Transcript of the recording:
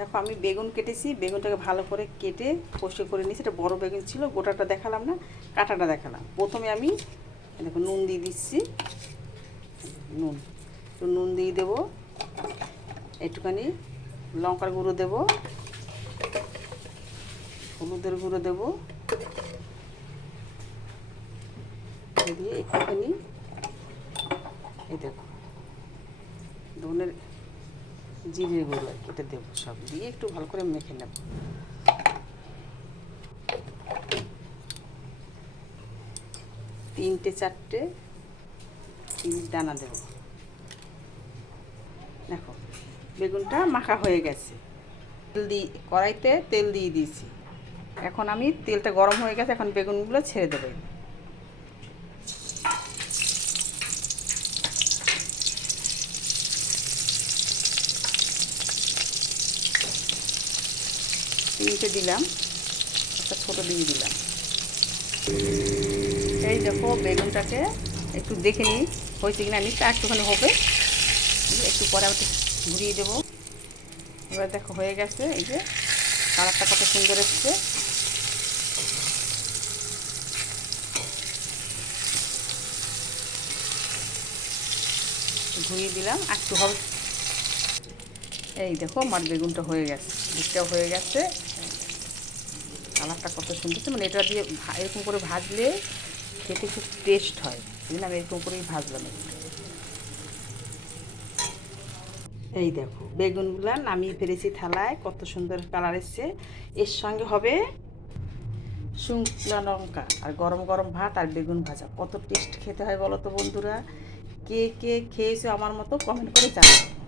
দেখো আমি বেগুন কেটেছি, বেগুনটাকে ভালো করে কেটে পরিষ্কার করে নিয়েছি। এটা বড় বেগুন ছিল, গোটাটা দেখালাম না, কাঁটাটা দেখালাম। প্রথমে আমি দেখো নুন দিয়ে দিচ্ছি, নুন একটু নুন দিয়ে দেবো, একটুখানি লঙ্কার গুঁড়ো দেবো, হলুদের গুঁড়ো দেবো, দিয়ে একটুখানি এই দেখো ধনের জিরে গুঁড়ো আর কি, এটা দেবো। সব দিয়ে একটু ভালো করে মেখে নেব। তিনটে চারটে চিনির দানা দেব। দেখো বেগুনটা মাখা হয়ে গেছে। তেল দিয়ে কড়াইতে তেল দিয়ে দিয়েছি। এখন আমি তেলটা গরম হয়ে গেছে, এখন বেগুনগুলো ছেড়ে দেবো। তিনটে দিলাম, একটা ছোটো দিয়ে দিলাম। এই দেখো বেগুনটাকে একটু দেখে নিই হয়েছে কিনা, নিচটা একটুখানি হবে, একটু পরে আবার ঘুরিয়ে দেবো। এবার দেখো হয়ে গেছে, এই যে কালারটা কত সুন্দর এসছে। ঘুরিয়ে দিলাম, একটু হবে। এই দেখো আমার বেগুনটা হয়ে গেছে, দিকটাও হয়ে গেছে, কালারটা কত সুন্দর। মানে এটা দিয়ে এরকম করে ভাজলে খেতে খুব টেস্ট হয়, বুঝলাম, আমি এরকম করেই ভাজলাম একটু। এই দেখো বেগুনগুলো নামিয়ে ফেলেছি থালায়, কত সুন্দর কালার এসছে। এর সঙ্গে হবে শুকনো লঙ্কা আর গরম গরম ভাত আর বেগুন ভাজা। কত টেস্ট খেতে হয় বলো তো বন্ধুরা। কে কে খেয়েছো আমার মতো কমেন্ট করে জানাও।